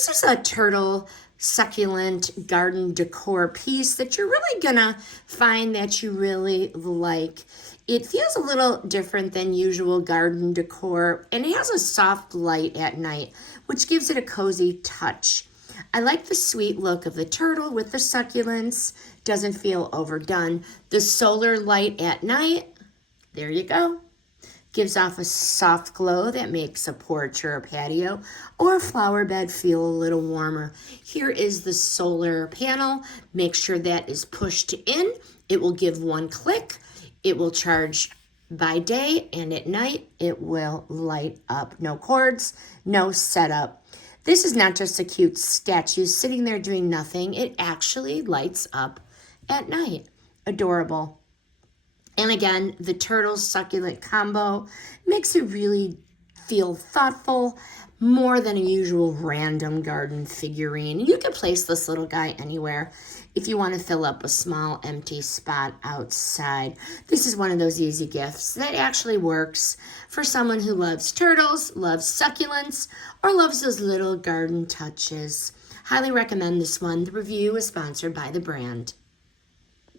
This is a turtle succulent garden decor piece that you're really gonna find that you really like. It feels a little different than usual garden decor, and it has a soft light at night, which gives it a cozy touch. I like the sweet look of the turtle with the succulents. Doesn't feel overdone. The solar light at night, there you go. Gives off a soft glow that makes a porch or a patio or a flower bed feel a little warmer. Here is the solar panel. Make sure that is pushed in. It will give one click. It will charge by day, and at night it will light up. No cords, no setup. This is not just a cute statue sitting there doing nothing. It actually lights up at night. Adorable. And again, the turtle succulent combo makes it really feel thoughtful, more than a usual random garden figurine. You can place this little guy anywhere if you want to fill up a small empty spot outside. This is one of those easy gifts that actually works for someone who loves turtles, loves succulents, or loves those little garden touches. Highly recommend this one. The review is sponsored by the brand.